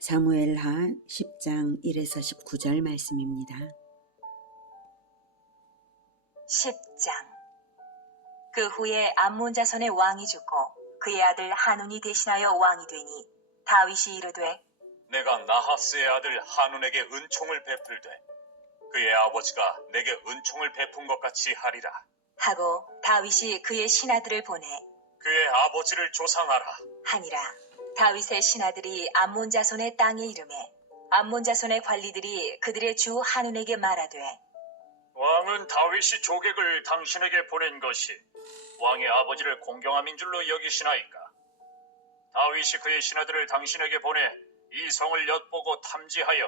사무엘하 10장 1에서 19절 말씀입니다. 10장. 그 후에 암몬 자손의 왕이 죽고 그의 아들 하눈이 대신하여 왕이 되니 다윗이 이르되 내가 나하스의 아들 하눈에게 은총을 베풀되 그의 아버지가 내게 은총을 베푼 것 같이 하리라. 하고 다윗이 그의 신하들을 보내 그의 아버지를 조상하라. 하니라. 다윗의 신하들이 암몬 자손의 땅에 이르매 암몬 자손의 관리들이 그들의 주 하눈에게 말하되 왕은 다윗이 조객을 당신에게 보낸 것이 왕의 아버지를 공경함인 줄로 여기시나이까? 다윗이 그의 신하들을 당신에게 보내 이 성을 엿보고 탐지하여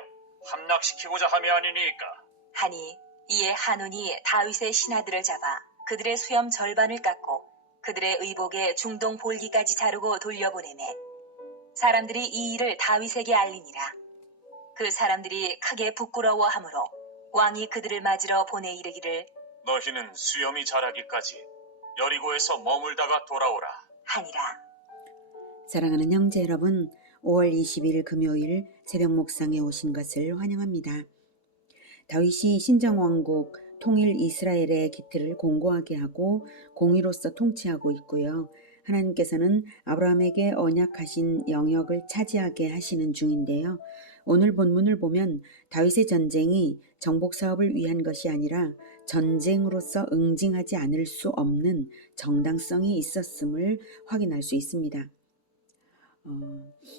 함락시키고자 함이 아니니까? 하니 이에 하눈이 다윗의 신하들을 잡아 그들의 수염 절반을 깎고 그들의 의복에 중동 볼기까지 자르고 돌려보내매 사람들이 이 일을 다윗에게 알리니라. 그 사람들이 크게 부끄러워하므로 왕이 그들을 맞으러 보내 이르기를 너희는 수염이 자라기까지 여리고에서 머물다가 돌아오라 하니라. 사랑하는 형제 여러분, 5월 20일 금요일 새벽 목상에 오신 것을 환영합니다. 다윗이 신정왕국 통일 이스라엘의 기틀을 공고하게 하고 공의로서 통치하고 있고요. 하나님께서는 아브라함에게 언약하신 영역을 차지하게 하시는 중인데요. 오늘 본문을 보면 다윗의 전쟁이 정복 사업을 위한 것이 아니라 전쟁으로서 응징하지 않을 수 없는 정당성이 있었음을 확인할 수 있습니다.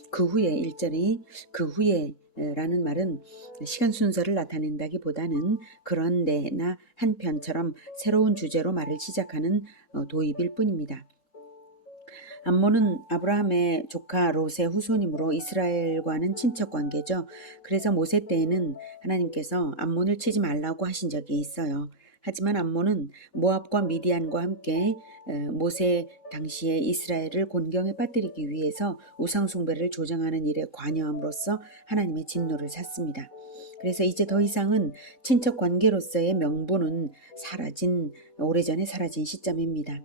그 후에 1절이 그 후에 라는 말은 시간 순서를 나타낸다기보다는 그런데나 한편처럼 새로운 주제로 말을 시작하는 도입일 뿐입니다. 암몬은 아브라함의 조카 롯의 후손이므로 이스라엘과는 친척 관계죠. 그래서 모세 때에는 하나님께서 암몬을 치지 말라고 하신 적이 있어요. 하지만 암몬은 모압과 미디안과 함께 모세 당시에 이스라엘을 곤경에 빠뜨리기 위해서 우상 숭배를 조장하는 일에 관여함으로써 하나님의 진노를 샀습니다. 그래서 이제 더 이상은 친척 관계로서의 명분은 오래전에 사라진 시점입니다.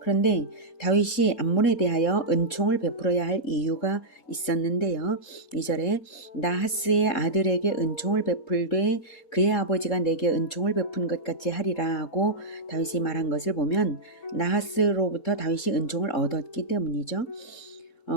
그런데 다윗이 암몬에 대하여 은총을 베풀어야 할 이유가 있었는데요. 2절에 나하스의 아들에게 은총을 베풀되 그의 아버지가 내게 은총을 베푼 것 같이 하리라 하고 다윗이 말한 것을 보면 나하스로부터 다윗이 은총을 얻었기 때문이죠.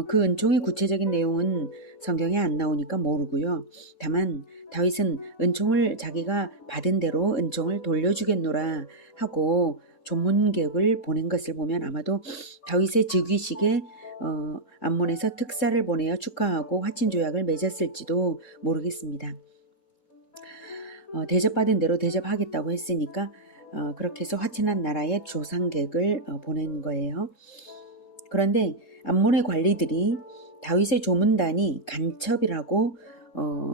그 은총의 구체적인 내용은 성경에 안 나오니까 모르고요. 다만 다윗은 은총을 자기가 받은 대로 은총을 돌려주겠노라 하고 조문객을 보낸 것을 보면 아마도 다윗의 즉위식에 암몬에서 특사를 보내어 축하하고 화친조약을 맺었을지도 모르겠습니다. 대접받은 대로 대접하겠다고 했으니까 그렇게 해서 화친한 나라에 조상객을 보낸 거예요. 그런데 암몬의 관리들이 다윗의 조문단이 간첩이라고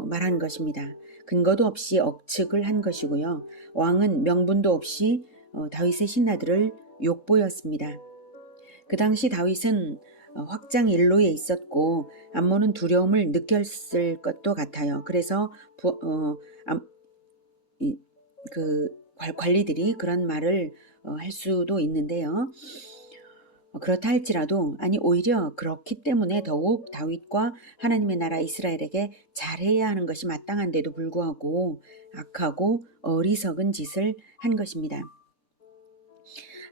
말한 것입니다. 근거도 없이 억측을 한 것이고요. 왕은 명분도 없이 다윗의 신하들을 욕보였습니다. 그 당시 다윗은 확장 일로에 있었고 암몬은 두려움을 느꼈을 것도 같아요. 그래서 관리들이 그런 말을 할 수도 있는데요. 그렇다 할지라도 오히려 그렇기 때문에 더욱 다윗과 하나님의 나라 이스라엘에게 잘해야 하는 것이 마땅한데도 불구하고 악하고 어리석은 짓을 한 것입니다.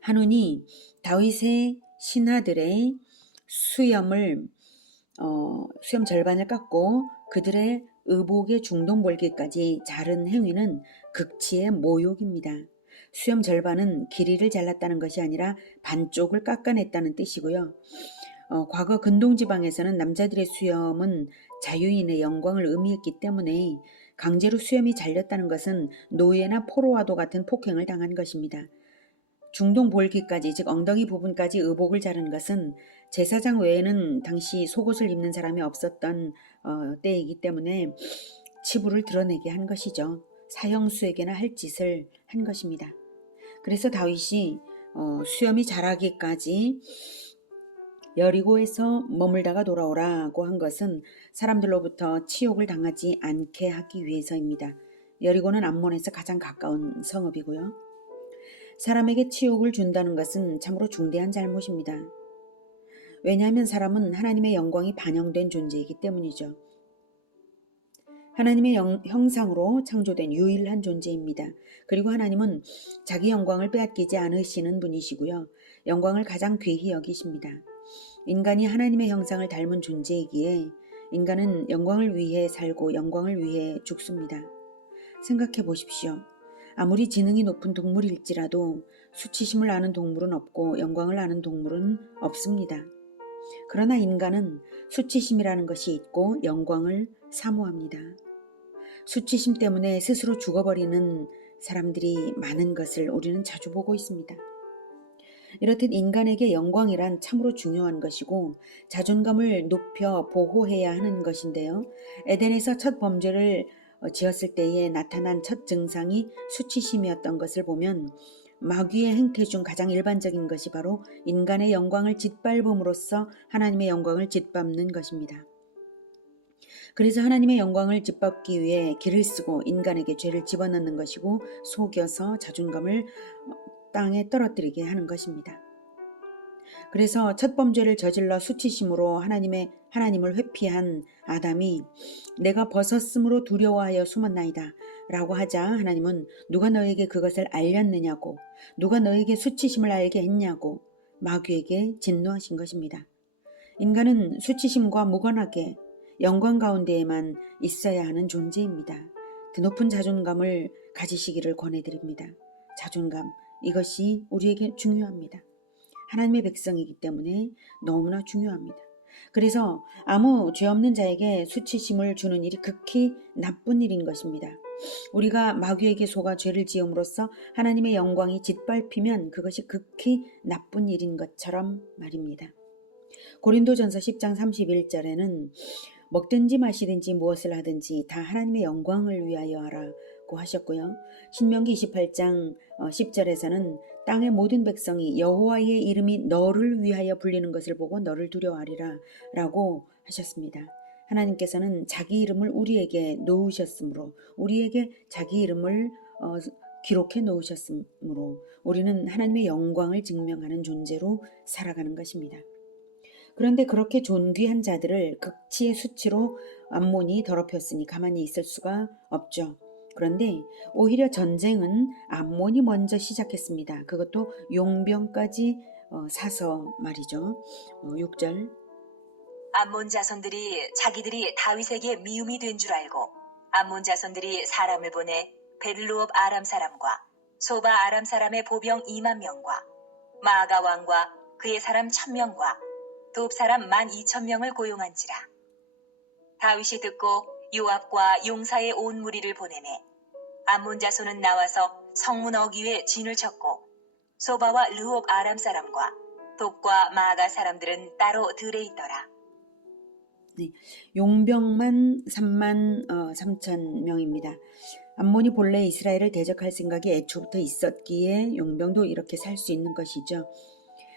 하눈이 다윗의 신하들의 수염 절반을 깎고 그들의 의복의 중동볼기까지 자른 행위는 극치의 모욕입니다. 수염 절반은 길이를 잘랐다는 것이 아니라 반쪽을 깎아냈다는 뜻이고요. 과거 근동지방에서는 남자들의 수염은 자유인의 영광을 의미했기 때문에 강제로 수염이 잘렸다는 것은 노예나 포로와도 같은 폭행을 당한 것입니다. 중동 볼기까지 즉 엉덩이 부분까지 의복을 자른 것은 제사장 외에는 당시 속옷을 입는 사람이 없었던 때이기 때문에 치부를 드러내게 한 것이죠. 사형수에게나 할 짓을 한 것입니다. 그래서 다윗이 수염이 자라기까지 여리고에서 머물다가 돌아오라고 한 것은 사람들로부터 치욕을 당하지 않게 하기 위해서입니다. 여리고는 암몬에서 가장 가까운 성읍이고요. 사람에게 치욕을 준다는 것은 참으로 중대한 잘못입니다. 왜냐하면 사람은 하나님의 영광이 반영된 존재이기 때문이죠. 하나님의 형상으로 창조된 유일한 존재입니다. 그리고 하나님은 자기 영광을 빼앗기지 않으시는 분이시고요. 영광을 가장 귀히 여기십니다. 인간이 하나님의 형상을 닮은 존재이기에 인간은 영광을 위해 살고 영광을 위해 죽습니다. 생각해 보십시오. 아무리 지능이 높은 동물일지라도 수치심을 아는 동물은 없고 영광을 아는 동물은 없습니다. 그러나 인간은 수치심이라는 것이 있고 영광을 사모합니다. 수치심 때문에 스스로 죽어버리는 사람들이 많은 것을 우리는 자주 보고 있습니다. 이렇듯 인간에게 영광이란 참으로 중요한 것이고 자존감을 높여 보호해야 하는 것인데요. 에덴에서 첫 범죄를 지었을 때에 나타난 첫 증상이 수치심이었던 것을 보면 마귀의 행태 중 가장 일반적인 것이 바로 인간의 영광을 짓밟음으로써 하나님의 영광을 짓밟는 것입니다. 그래서 하나님의 영광을 짓밟기 위해 길을 쓰고 인간에게 죄를 집어넣는 것이고 속여서 자존감을 땅에 떨어뜨리게 하는 것입니다. 그래서 첫 범죄를 저질러 수치심으로 하나님을 회피한 아담이 내가 벗었으므로 두려워하여 숨었나이다 라고 하자 하나님은 누가 너에게 그것을 알렸느냐고, 누가 너에게 수치심을 알게 했냐고 마귀에게 진노하신 것입니다. 인간은 수치심과 무관하게 영광 가운데에만 있어야 하는 존재입니다. 더 높은 자존감을 가지시기를 권해드립니다. 자존감, 이것이 우리에게 중요합니다. 하나님의 백성이기 때문에 너무나 중요합니다. 그래서 아무 죄 없는 자에게 수치심을 주는 일이 극히 나쁜 일인 것입니다. 우리가 마귀에게 속아 죄를 지음으로써 하나님의 영광이 짓밟히면 그것이 극히 나쁜 일인 것처럼 말입니다. 고린도전서 10장 31절에는 먹든지 마시든지 무엇을 하든지 다 하나님의 영광을 위하여 하라고 하셨고요. 신명기 28장 10절에서는 땅의 모든 백성이 여호와의 이름이 너를 위하여 불리는 것을 보고 너를 두려워하리라 라고 하셨습니다. 하나님께서는 자기 이름을 우리에게 놓으셨으므로, 우리에게 자기 이름을 기록해 놓으셨으므로 우리는 하나님의 영광을 증명하는 존재로 살아가는 것입니다. 그런데 그렇게 존귀한 자들을 극치의 수치로 암몬이 더럽혔으니 가만히 있을 수가 없죠. 그런데 오히려 전쟁은 암몬이 먼저 시작했습니다. 그것도 용병까지 사서 말이죠. 6절 암몬 자손들이 자기들이 다윗에게 미움이 된 줄 알고 암몬 자손들이 사람을 보내 베들루업 아람 사람과 소바 아람 사람의 보병 2만 명과 마아가 왕과 그의 사람 1,000명과 돕 사람 12,000명을 고용한지라. 다윗이 듣고 요압과 용사의 온 무리를 보내매 암몬 자손은 나와서 성문 어귀에 진을 쳤고 소바와 르홉 아람 사람과 돕과 마아가 사람들은 따로 들에 있더라. 네, 용병만 3만 3천 명입니다. 암몬이 본래 이스라엘을 대적할 생각이 애초부터 있었기에 용병도 이렇게 살 수 있는 것이죠.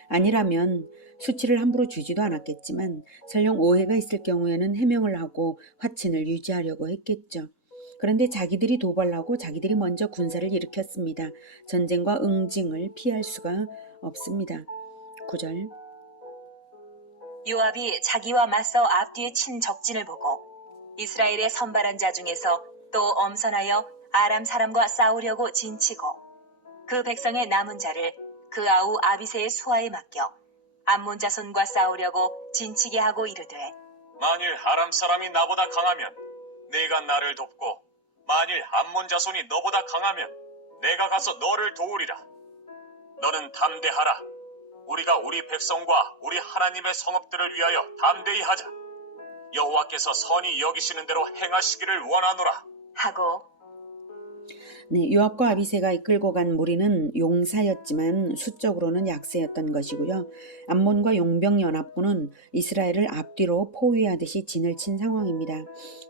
아니라면 수치를 함부로 주지도 않았겠지만 설령 오해가 있을 경우에는 해명을 하고 화친을 유지하려고 했겠죠. 그런데 자기들이 도발하고 자기들이 먼저 군사를 일으켰습니다. 전쟁과 응징을 피할 수가 없습니다. 9절 요압이 자기와 맞서 앞뒤에 친 적진을 보고 이스라엘의 선발한 자 중에서 또 엄선하여 아람 사람과 싸우려고 진치고 그 백성의 남은 자를 그 아우 아비새의 수하에 맡겨 암몬 자손과 싸우려고 진치게 하고 이르되 만일 아람 사람이 나보다 강하면 내가 나를 돕고 만일 암몬 자손이 너보다 강하면 내가 가서 너를 도우리라. 너는 담대하라. 우리가 우리 백성과 우리 하나님의 성읍들을 위하여 담대히 하자. 여호와께서 선히 여기시는 대로 행하시기를 원하노라. 하고 네, 요압과 아비새가 이끌고 간 무리는 용사였지만 수적으로는 약세였던 것이고요. 암몬과 용병연합군은 이스라엘을 앞뒤로 포위하듯이 진을 친 상황입니다.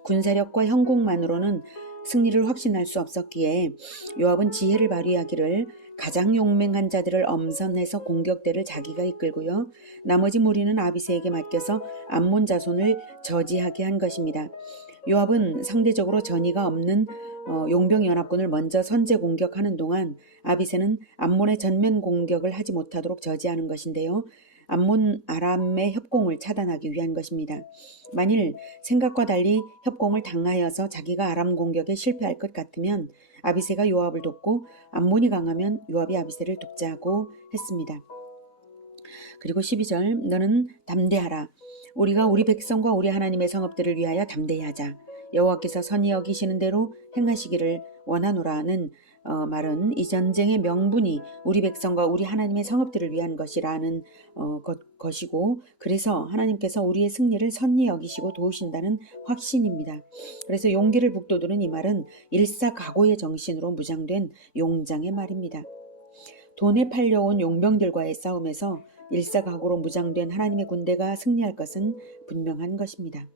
군사력과 형국만으로는 승리를 확신할 수 없었기에 요압은 지혜를 발휘하기를 가장 용맹한 자들을 엄선해서 공격대를 자기가 이끌고요. 나머지 무리는 아비새에게 맡겨서 암몬 자손을 저지하게 한 것입니다. 요압은 상대적으로 전의가 없는 용병연합군을 먼저 선제 공격하는 동안 아비새는 암몬의 전면 공격을 하지 못하도록 저지하는 것인데요. 암몬 아람의 협공을 차단하기 위한 것입니다. 만일 생각과 달리 협공을 당하여서 자기가 아람 공격에 실패할 것 같으면 아비새가 요압을 돕고 암몬이 강하면 요압이 아비새를 돕자고 했습니다. 그리고 12절 너는 담대하라. 우리가 우리 백성과 우리 하나님의 성읍들을 위하여 담대히 하자. 여호와께서 선히 여기시는 대로 행하시기를 원하노라는 말은 이 전쟁의 명분이 우리 백성과 우리 하나님의 성읍들을 위한 것이라는 것이고, 그래서 하나님께서 우리의 승리를 선히 여기시고 도우신다는 확신입니다. 그래서 용기를 북돋우는 이 말은 일사각오의 정신으로 무장된 용장의 말입니다. 돈에 팔려온 용병들과의 싸움에서 일사각오로 무장된 하나님의 군대가 승리할 것은 분명한 것입니다.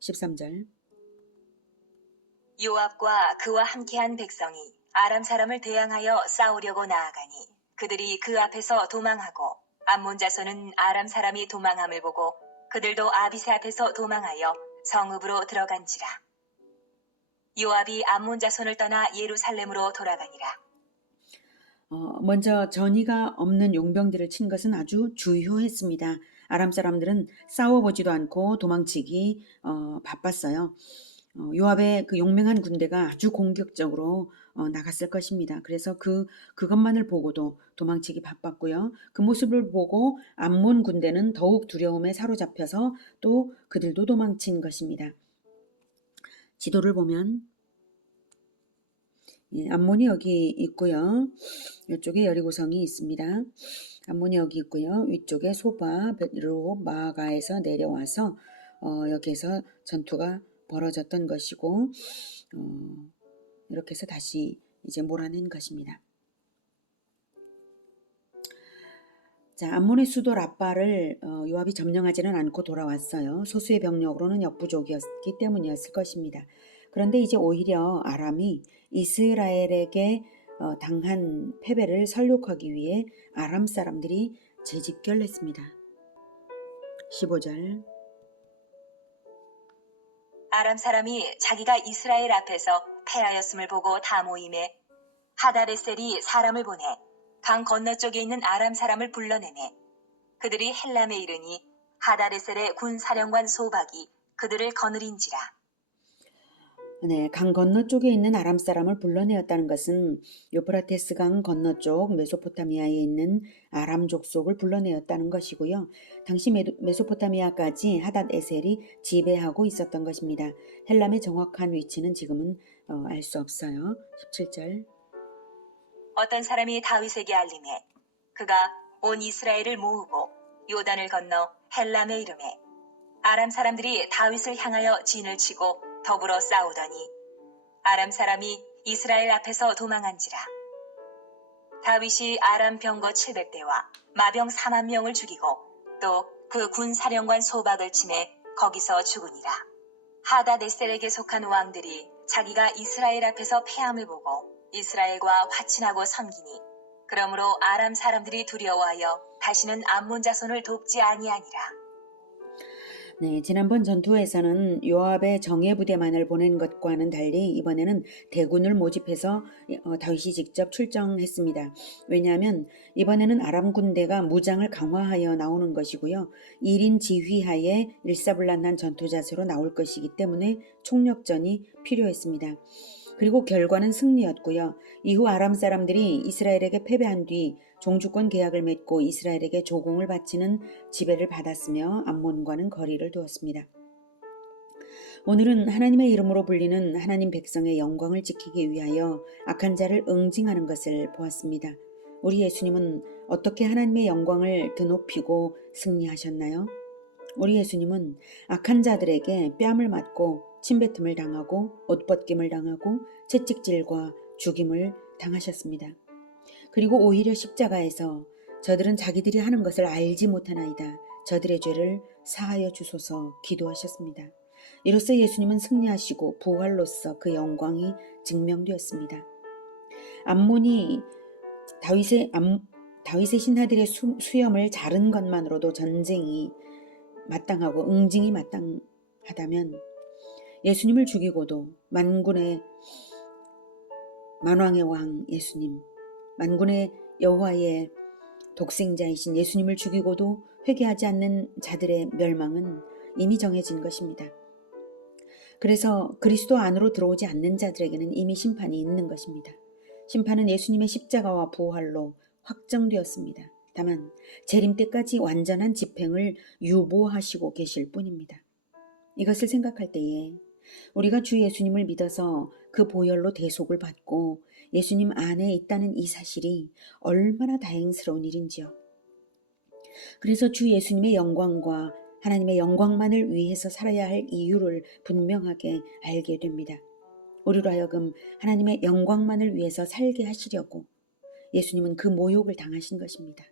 13절 요압과 그와 함께한 백성이 아람 사람을 대항하여 싸우려고 나아가니 그들이 그 앞에서 도망하고 암몬 자손은 아람 사람이 도망함을 보고 그들도 아비새 앞에서 도망하여 성읍으로 들어간지라. 요압이 암몬 자손을 떠나 예루살렘으로 돌아가니라. 먼저 전의가 없는 용병들을 친 것은 아주 주요했습니다. 아람 사람들은 싸워보지도 않고 도망치기 바빴어요. 요압의 그 용맹한 군대가 아주 공격적으로 나갔을 것입니다. 그래서 그것만을 보고도 도망치기 바빴고요. 그 모습을 보고 암몬 군대는 더욱 두려움에 사로잡혀서 또 그들도 도망친 것입니다. 지도를 보면 암몬이 여기 있고요. 이쪽에 여리고성이 있습니다. 암몬이 여기 있고요. 위쪽에 소바, 베로, 마가에서 내려와서 여기에서 전투가 벌어졌던 것이고 이렇게 해서 다시 이제 몰아낸 것입니다. 자, 암몬의 수도 라빠를 요압이 점령하지는 않고 돌아왔어요. 소수의 병력으로는 역부족이었기 때문이었을 것입니다. 그런데 이제 오히려 아람이 이스라엘에게 당한 패배를 설욕하기 위해 아람 사람들이 재집결했습니다. 15절 아람 사람이 자기가 이스라엘 앞에서 패하였음을 보고 다 모임에 하다레셀이 사람을 보내 강 건너쪽에 있는 아람 사람을 불러내매 그들이 헬람에 이르니 하다레셀의 군 사령관 소박이 그들을 거느린지라. 네, 강 건너쪽에 있는 아람 사람을 불러내었다는 것은 유프라테스 강 건너쪽 메소포타미아에 있는 아람 족속을 불러내었다는 것이고요. 당시 메소포타미아까지 하닷에셀이 지배하고 있었던 것입니다. 헬람의 정확한 위치는 지금은 알 수 없어요. 17절 어떤 사람이 다윗에게 알림해 그가 온 이스라엘을 모으고 요단을 건너 헬람에 이르매 아람 사람들이 다윗을 향하여 진을 치고 더불어 싸우더니 아람 사람이 이스라엘 앞에서 도망한지라. 다윗이 아람 병거 700대와 마병 4만 명을 죽이고 또 그 군 사령관 소박을 치매 거기서 죽으니라. 하다데셀에게 속한 왕들이 자기가 이스라엘 앞에서 패함을 보고 이스라엘과 화친하고 섬기니 그러므로 아람 사람들이 두려워하여 다시는 암몬 자손을 돕지 아니하니라. 네, 지난번 전투에서는 요압의 정예 부대만을 보낸 것과는 달리 이번에는 대군을 모집해서 다윗이 직접 출정했습니다. 왜냐하면 이번에는 아람 군대가 무장을 강화하여 나오는 것이고요. 1인 지휘하에 일사불란한 전투 자세로 나올 것이기 때문에 총력전이 필요했습니다. 그리고 결과는 승리였고요. 이후 아람 사람들이 이스라엘에게 패배한 뒤 종주권 계약을 맺고 이스라엘에게 조공을 바치는 지배를 받았으며 암몬과는 거리를 두었습니다. 오늘은 하나님의 이름으로 불리는 하나님 백성의 영광을 지키기 위하여 악한 자를 응징하는 것을 보았습니다. 우리 예수님은 어떻게 하나님의 영광을 드높이고 승리하셨나요? 우리 예수님은 악한 자들에게 뺨을 맞고 침뱉음을 당하고 옷벗김을 당하고 채찍질과 죽임을 당하셨습니다. 그리고 오히려 십자가에서 저들은 자기들이 하는 것을 알지 못하나이다. 저들의 죄를 사하여 주소서 기도하셨습니다. 이로써 예수님은 승리하시고 부활로서 그 영광이 증명되었습니다. 암몬이 다윗의 신하들의 수염을 자른 것만으로도 전쟁이 마땅하고 응징이 마땅하다면 예수님을 죽이고도 만왕의 왕 예수님, 만군의 여호와의 독생자이신 예수님을 죽이고도 회개하지 않는 자들의 멸망은 이미 정해진 것입니다. 그래서 그리스도 안으로 들어오지 않는 자들에게는 이미 심판이 있는 것입니다. 심판은 예수님의 십자가와 부활로 확정되었습니다. 다만 재림 때까지 완전한 집행을 유보하시고 계실 뿐입니다. 이것을 생각할 때에 우리가 주 예수님을 믿어서 그 보혈로 대속을 받고 예수님 안에 있다는 이 사실이 얼마나 다행스러운 일인지요. 그래서 주 예수님의 영광과 하나님의 영광만을 위해서 살아야 할 이유를 분명하게 알게 됩니다. 우리로 하여금 하나님의 영광만을 위해서 살게 하시려고 예수님은 그 모욕을 당하신 것입니다.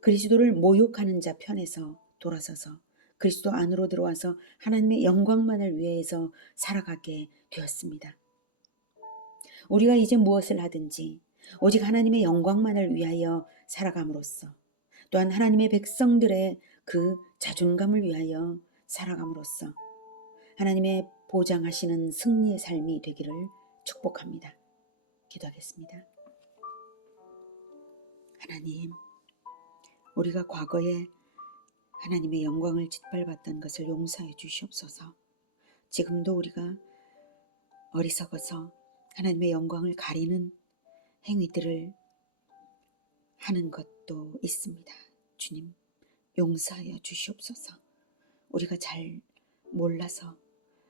그리스도를 모욕하는 자 편에서 돌아서서 그리스도 안으로 들어와서 하나님의 영광만을 위해서 살아가게 되었습니다. 우리가 이제 무엇을 하든지 오직 하나님의 영광만을 위하여 살아감으로써 또한 하나님의 백성들의 그 자존감을 위하여 살아감으로써 하나님의 보장하시는 승리의 삶이 되기를 축복합니다. 기도하겠습니다. 하나님, 우리가 과거에 하나님의 영광을 짓밟았던 것을 용서해 주시옵소서. 지금도 우리가 어리석어서 하나님의 영광을 가리는 행위들을 하는 것도 있습니다. 주님, 용서하여 주시옵소서. 우리가 잘 몰라서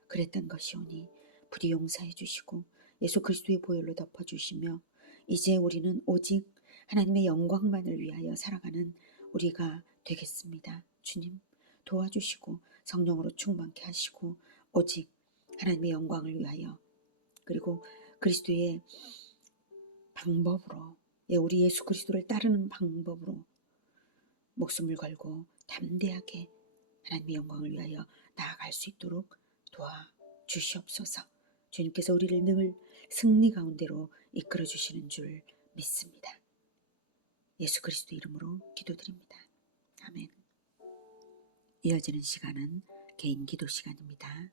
그랬던 것이오니 부디 용서해 주시고 예수 그리스도의 보혈로 덮어주시며 이제 우리는 오직 하나님의 영광만을 위하여 살아가는 우리가 되겠습니다. 주님, 도와주시고 성령으로 충만케 하시고 오직 하나님의 영광을 위하여 그리고 그리스도의 방법으로 우리 예수 그리스도를 따르는 방법으로 목숨을 걸고 담대하게 하나님의 영광을 위하여 나아갈 수 있도록 도와주시옵소서. 주님께서 우리를 늘 승리 가운데로 이끌어 주시는 줄 믿습니다. 예수 그리스도 이름으로 기도드립니다. 아멘. 이어지는 시간은 개인 기도 시간입니다.